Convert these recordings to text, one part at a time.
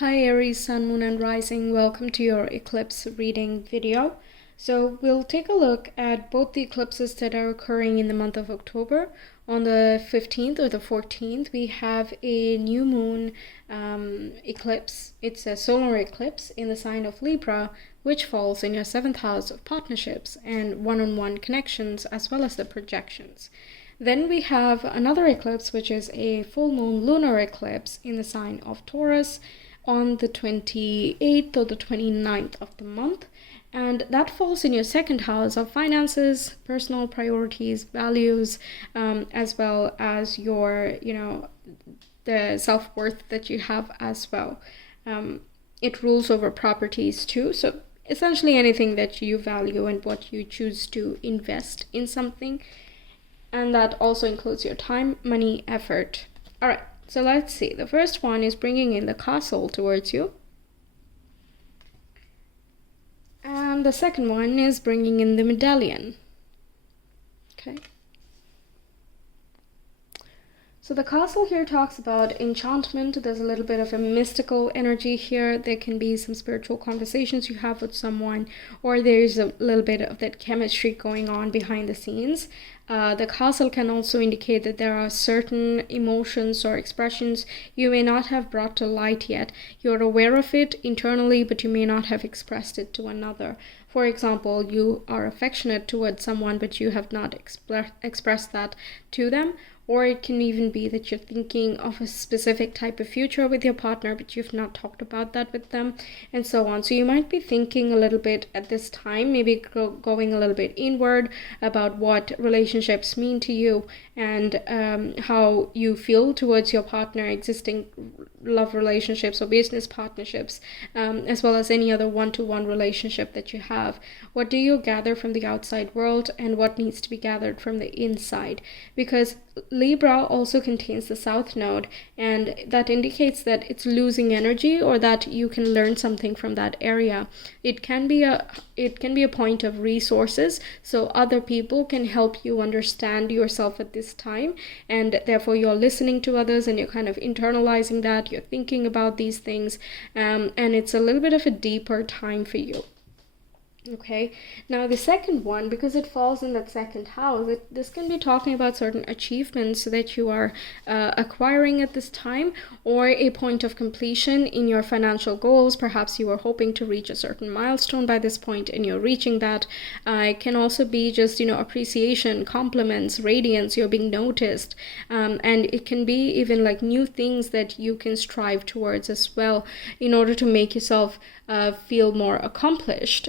Hi Aries, Sun, Moon and Rising. Welcome to your eclipse reading video. So we'll take a look at both the eclipses that are occurring in the month of October. On the 15th or the 14th, we have a new moon eclipse. It's a solar eclipse in the sign of Libra, which falls in your 7th house of partnerships and one-on-one connections, as well as the projections. Then we have another eclipse, which is a full moon lunar eclipse in the sign of Taurus on the 28th or the 29th of the month. And that falls in your 2nd house of finances, personal priorities, values, as well as your, the self-worth that you have as well. It rules over properties too. So essentially anything that you value and what you choose to invest in something. And that also includes your time, money, effort. All right, so let's see. The first one is bringing in the castle towards you. And the second one is bringing in the medallion. Okay. So the castle here talks about enchantment. There's a little bit of a mystical energy here. There can be some spiritual conversations you have with someone, or there's a little bit of that chemistry going on behind the scenes. The castle can also indicate that there are certain emotions or expressions you may not have brought to light yet. You're aware of it internally, but you may not have expressed it to another. For example, you are affectionate towards someone, but you have not expressed that to them. Or it can even be that you're thinking of a specific type of future with your partner, but you've not talked about that with them, and so on. So you might be thinking a little bit at this time, maybe going a little bit inward about what relationships mean to you and how you feel towards your partner, existing love relationships or business partnerships, as well as any other one-to-one relationship that you have. What do you gather from the outside world and what needs to be gathered from the inside? Because Libra also contains the South Node, and that indicates that it's losing energy or that you can learn something from that area. It can be a point of resources, so other people can help you understand yourself at this time, and therefore you're listening to others and you're kind of internalizing that, you're thinking about these things, and it's a little bit of a deeper time for you. Okay, now the second one, because it falls in that 2nd house, this can be talking about certain achievements that you are acquiring at this time, or a point of completion in your financial goals. Perhaps you are hoping to reach a certain milestone by this point and you're reaching that. It can also be just, appreciation, compliments, radiance, you're being noticed. And it can be even like new things that you can strive towards as well in order to make yourself feel more accomplished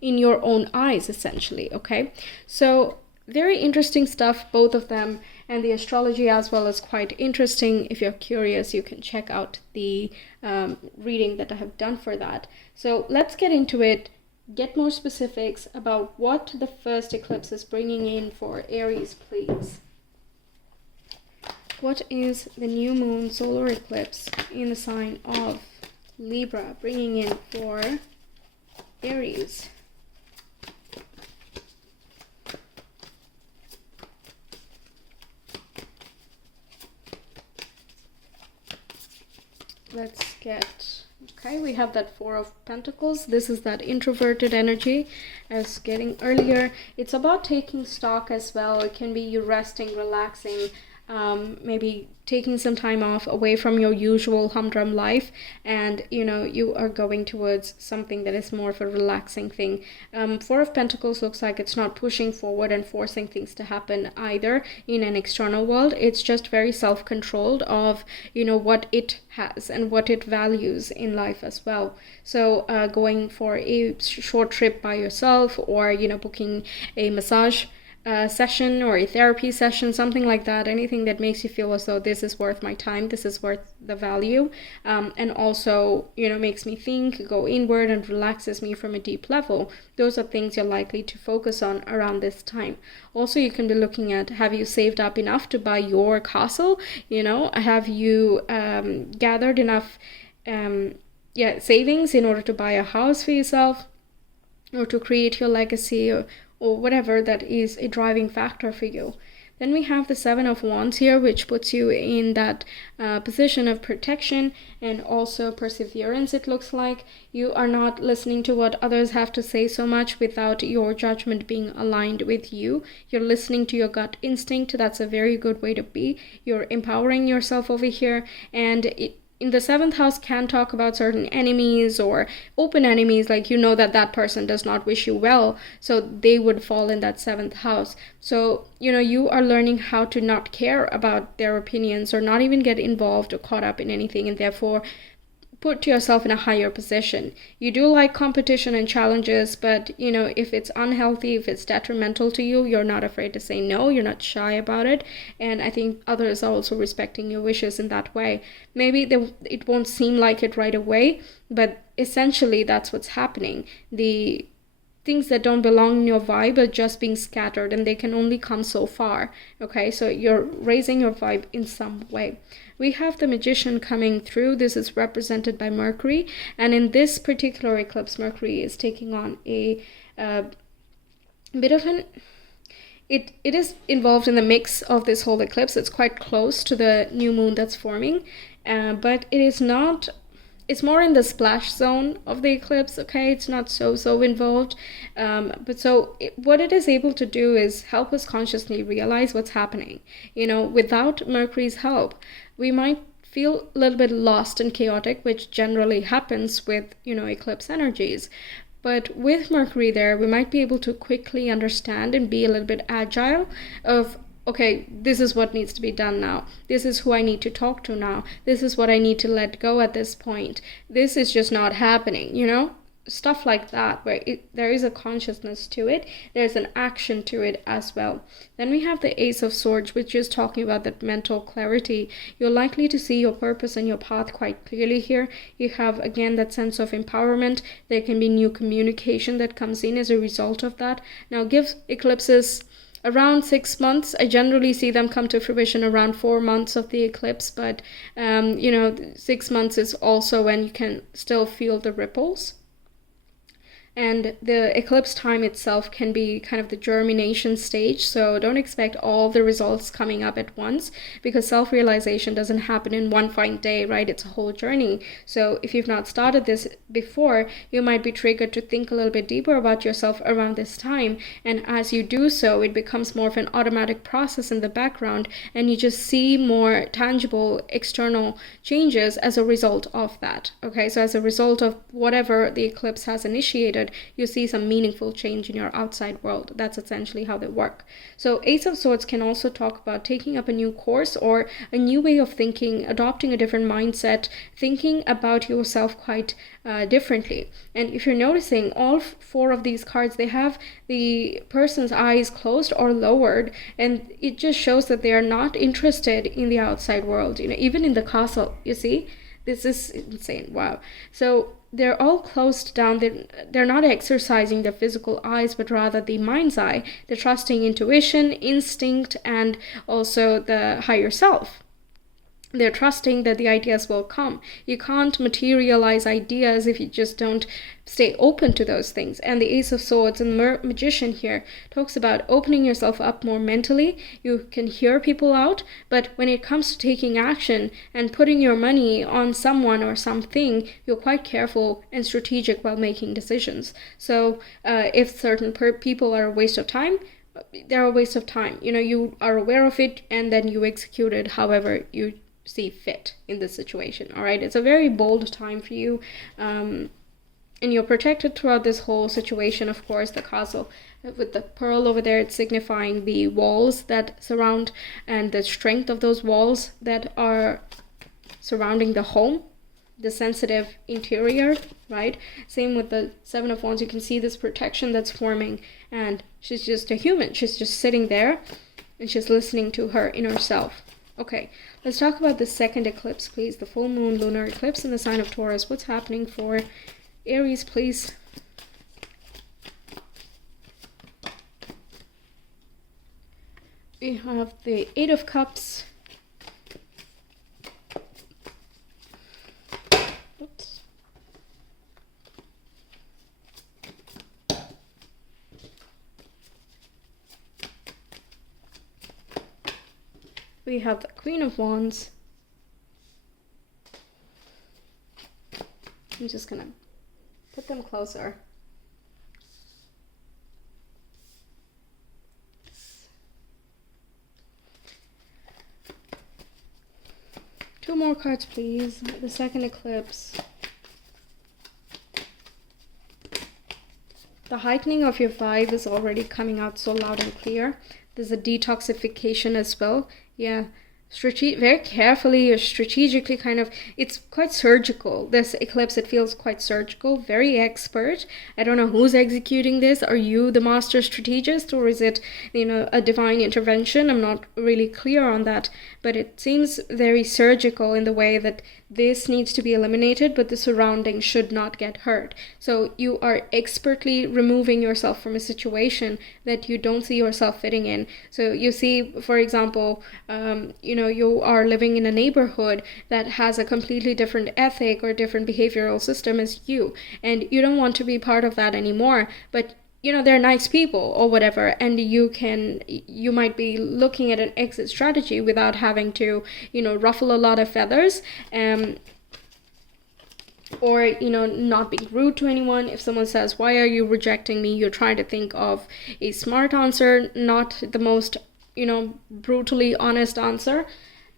in your own eyes, essentially. Okay, so very interesting stuff, both of them, and the astrology as well is quite interesting. If you're curious, you can check out the reading that I have done for that. So let's get into it, get more specifics about what the first eclipse is bringing in for Aries, please. What is the new moon solar eclipse in the sign of Libra bringing in for Aries? Let's get, okay, we have that 4 of Pentacles. This is that introverted energy as getting earlier. It's about taking stock as well. It can be you resting, relaxing, maybe taking some time off away from your usual humdrum life, and you are going towards something that is more of a relaxing thing. 4 of Pentacles looks like it's not pushing forward and forcing things to happen either in an external world. It's just very self-controlled of what it has and what it values in life as well. So going for a short trip by yourself, or booking a massage session or a therapy session, something like that, anything that makes you feel as though this is worth my time, this is worth the value, and also makes me think, go inward, and relaxes me from a deep level. Those are things you're likely to focus on around this time. Also, you can be looking at, have you saved up enough to buy your castle? Have you gathered enough savings in order to buy a house for yourself, or to create your legacy, or whatever that is a driving factor for you. Then we have the Seven of Wands here, which puts you in that position of protection and also perseverance. It looks like you are not listening to what others have to say so much without your judgment being aligned with you. You're listening to your gut instinct. That's a very good way to be. You're empowering yourself over here, and in the seventh house can talk about certain enemies or open enemies, like that person does not wish you well, so they would fall in that seventh house. So you are learning how to not care about their opinions or not even get involved or caught up in anything, and therefore put yourself in a higher position. You do like competition and challenges, but if it's unhealthy, if it's detrimental to you, you're not afraid to say no. You're not shy about it, and I think others are also respecting your wishes in that way. Maybe it won't seem like it right away, but essentially that's what's happening. The things that don't belong in your vibe are just being scattered, and they can only come so far. Okay, so you're raising your vibe in some way. We have the Magician coming through. This is represented by Mercury, and in this particular eclipse, Mercury is taking on a bit of an it is involved in the mix of this whole eclipse. It's quite close to the new moon that's forming, but it is not. It's more in the splash zone of the eclipse, okay? It's not so involved. What it is able to do is help us consciously realize what's happening. Without Mercury's help, we might feel a little bit lost and chaotic, which generally happens with, eclipse energies. But with Mercury there, we might be able to quickly understand and be a little bit agile of, okay, this is what needs to be done now. This is who I need to talk to now. This is what I need to let go at this point. This is just not happening, Stuff like that, where there is a consciousness to it. There's an action to it as well. Then we have the Ace of Swords, which is talking about that mental clarity. You're likely to see your purpose and your path quite clearly here. You have, again, that sense of empowerment. There can be new communication that comes in as a result of that. Now, give eclipses around 6 months. I generally see them come to fruition around 4 months of the eclipse, but 6 months is also when you can still feel the ripples. And the eclipse time itself can be kind of the germination stage, so don't expect all the results coming up at once, because self-realization doesn't happen in one fine day, right? It's a whole journey. So if you've not started this before, you might be triggered to think a little bit deeper about yourself around this time, and as you do so, it becomes more of an automatic process in the background, and you just see more tangible external changes as a result of that. Okay, so as a result of whatever the eclipse has initiated, you see some meaningful change in your outside world. That's essentially how they work. So Ace of Swords can also talk about taking up a new course or a new way of thinking, adopting a different mindset, thinking about yourself quite differently. And if you're noticing, all 4 of these cards, they have the person's eyes closed or lowered, and it just shows that they are not interested in the outside world. Even in the castle, you see, this is insane. Wow. So they're all closed down. They're not exercising their physical eyes, but rather the mind's eye. They're trusting intuition, instinct, and also the higher self. They're trusting that the ideas will come. You can't materialize ideas if you just don't stay open to those things. And the Ace of Swords and Magician here talks about opening yourself up more mentally. You can hear people out, but when it comes to taking action and putting your money on someone or something, you're quite careful and strategic while making decisions. So if certain people are a waste of time, they're a waste of time. You are aware of it, and then you execute it however you see fit in this situation. All right, it's a very bold time for you, and you're protected throughout this whole situation. Of course, the castle with the pearl over there, it's signifying the walls that surround and the strength of those walls that are surrounding the home, the sensitive interior, right? Same with the Seven of Wands. You can see this protection that's forming, and she's just a human. She's just sitting there and she's listening to her inner self. Okay, let's talk about the second eclipse, please. The full moon lunar eclipse in the sign of Taurus. What's happening for Aries, please? We have the Eight of Cups. Oops. We have the Queen of Wands. I'm just gonna put them closer. Two more cards, please. The second eclipse. The heightening of your vibe is already coming out so loud and clear. There's a detoxification as well. Yeah. Very carefully or strategically kind of, it's quite surgical. This eclipse, it feels quite surgical, very expert. I don't know who's executing this. Are you the master strategist, or is it, you know, a divine intervention? I'm not really clear on that, but it seems very surgical in the way that this needs to be eliminated, but the surroundings should not get hurt. So you are expertly removing yourself from a situation that you don't see yourself fitting in. So you see, for example, you know, you are living in a neighborhood that has a completely different ethic or different behavioral system as you, and you don't want to be part of that anymore, but you know, they're nice people or whatever, and you might be looking at an exit strategy without having to, you know, ruffle a lot of feathers, or, you know, not being rude to anyone. If someone says, why are you rejecting me, you're trying to think of a smart answer, not the most, you know, brutally honest answer.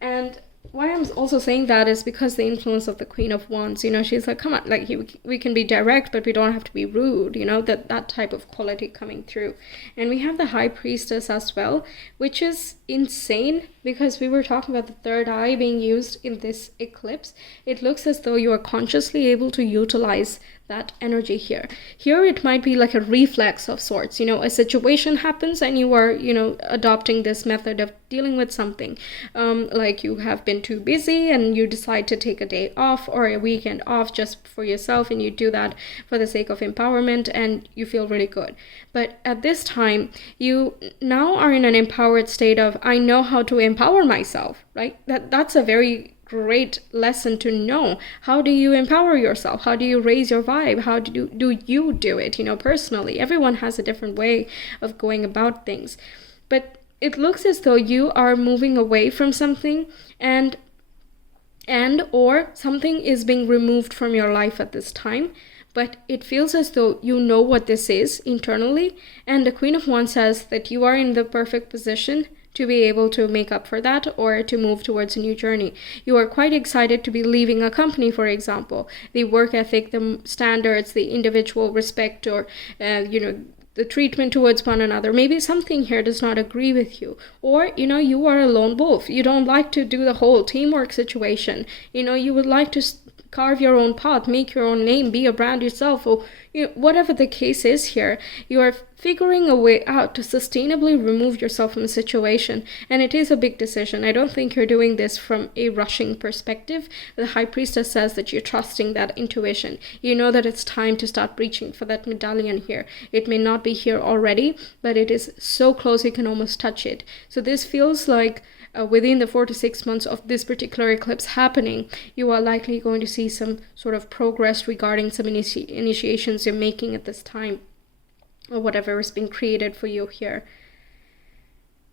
And why I'm also saying that is because the influence of the Queen of Wands, you know, she's like, come on, like, we can be direct, but we don't have to be rude, you know, that type of quality coming through. And we have the High Priestess as well, which is insane, because we were talking about the third eye being used in this eclipse. It looks as though you are consciously able to utilize that energy here. Here it might be like a reflex of sorts, you know, a situation happens and you are, you know, adopting this method of dealing with something. Like you have been too busy and you decide to take a day off or a weekend off just for yourself, and you do that for the sake of empowerment and you feel really good. But at this time, you now are in an empowered state of, I know how to empower myself, right? That's a very great lesson to know. How do you empower yourself? How do you raise your vibe? How do you do it, you know, personally? Everyone has a different way of going about things. But it looks as though you are moving away from something, and or something is being removed from your life at this time. But it feels as though you know what this is internally, and the Queen of Wands says that you are in the perfect position to be able to make up for that or to move towards a new journey. You are quite excited to be leaving a company, for example. The work ethic, the standards, the individual respect, or, you know, the treatment towards one another. Maybe something here does not agree with you. Or, you know, you are a lone wolf. You don't like to do the whole teamwork situation. You know, you would like to carve your own path, make your own name, be a brand yourself, or, you know, whatever the case is here. You are figuring a way out to sustainably remove yourself from a situation, and it is a big decision. I don't think you're doing this from a rushing perspective. The High Priestess says that you're trusting that intuition. You know that it's time to start reaching for that medallion here. It may not be here already, but it is so close you can almost touch it. So this feels like within the 4 to 6 months of this particular eclipse happening, you are likely going to see some sort of progress regarding some initiations you're making at this time, or whatever is being created for you here.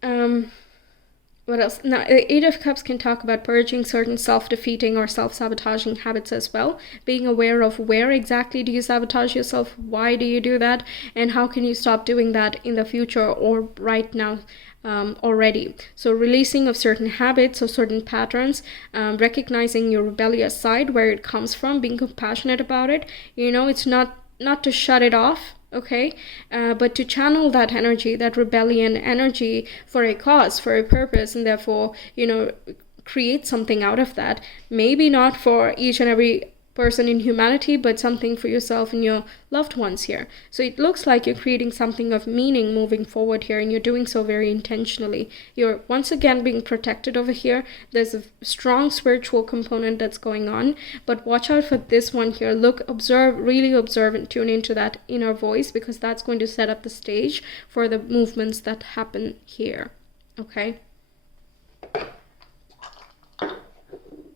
What else? Now, the Eight of Cups can talk about purging certain self-defeating or self-sabotaging habits as well. Being aware of where exactly do you sabotage yourself, why do you do that, and how can you stop doing that in the future or right now already. So releasing of certain habits or certain patterns, recognizing your rebellious side, where it comes from, being compassionate about it. You know, it's not to shut it off, okay, but to channel that energy, that rebellion energy, for a cause, for a purpose, and therefore, you know, create something out of that. Maybe not for each and every person in humanity, but something for yourself and your loved ones here. So it looks like you're creating something of meaning moving forward here, and you're doing so very intentionally. You're once again being protected over here. There's a strong spiritual component that's going on, but watch out for this one here. Look, observe, really observe, and tune into that inner voice, because that's going to set up the stage for the movements that happen here. Okay,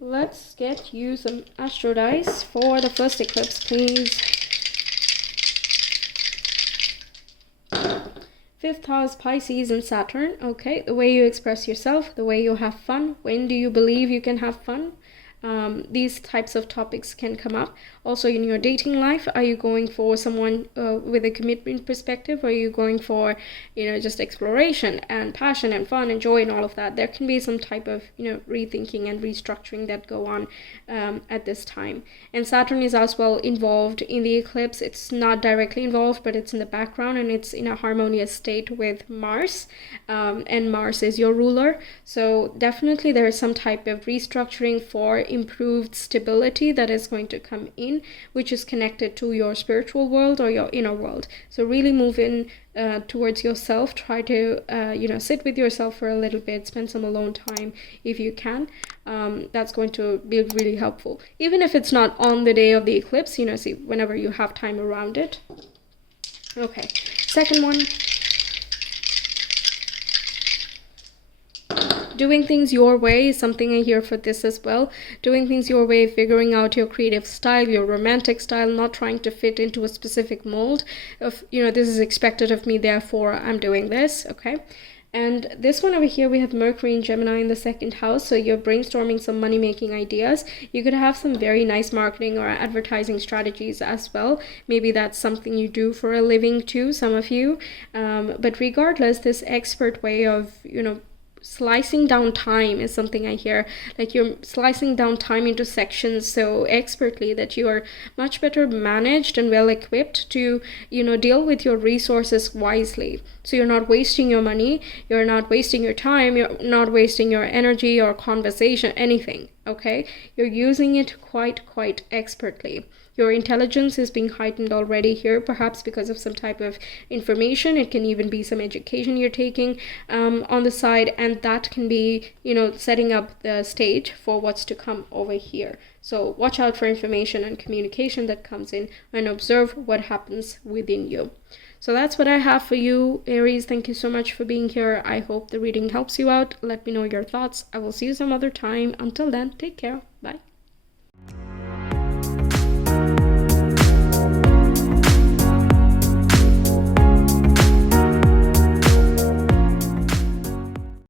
let's get you some astro dice for the first eclipse, please. 5th house, Pisces and Saturn. Okay, the way you express yourself, the way you have fun. When do you believe you can have fun? These types of topics can come up. Also, in your dating life, are you going for someone with a commitment perspective, or are you going for, just exploration and passion and fun and joy and all of that? There can be some type of, rethinking and restructuring that go on at this time. And Saturn is as well involved in the eclipse. It's not directly involved, but it's in the background, and it's in a harmonious state with Mars, and Mars is your ruler. So definitely there is some type of restructuring for improved stability that is going to come in, which is connected to your spiritual world or your inner world. So really move in towards yourself. Try to sit with yourself for a little bit, spend some alone time if you can. That's going to be really helpful, even if it's not on the day of the eclipse. See, whenever you have time around it. Okay, second one. Doing things your way is something I hear for this as well. Doing things your way, figuring out your creative style, your romantic style, not trying to fit into a specific mold of, this is expected of me, therefore I'm doing this, okay? And this one over here, we have Mercury and Gemini in the 2nd house. So you're brainstorming some money-making ideas. You could have some very nice marketing or advertising strategies as well. Maybe that's something you do for a living too, some of you. But regardless, this expert way of, slicing down time is something I hear. Like you're slicing down time into sections so expertly that you are much better managed and well equipped to, deal with your resources wisely. So you're not wasting your money, you're not wasting your time, you're not wasting your energy or conversation, anything, okay? You're using it quite expertly. Your intelligence is being heightened already here, perhaps because of some type of information. It can even be some education you're taking on the side, and that can be, setting up the stage for what's to come over here. So watch out for information and communication that comes in, and observe what happens within you. So that's what I have for you, Aries. Thank you so much for being here. I hope the reading helps you out. Let me know your thoughts. I will see you some other time. Until then, take care. Bye.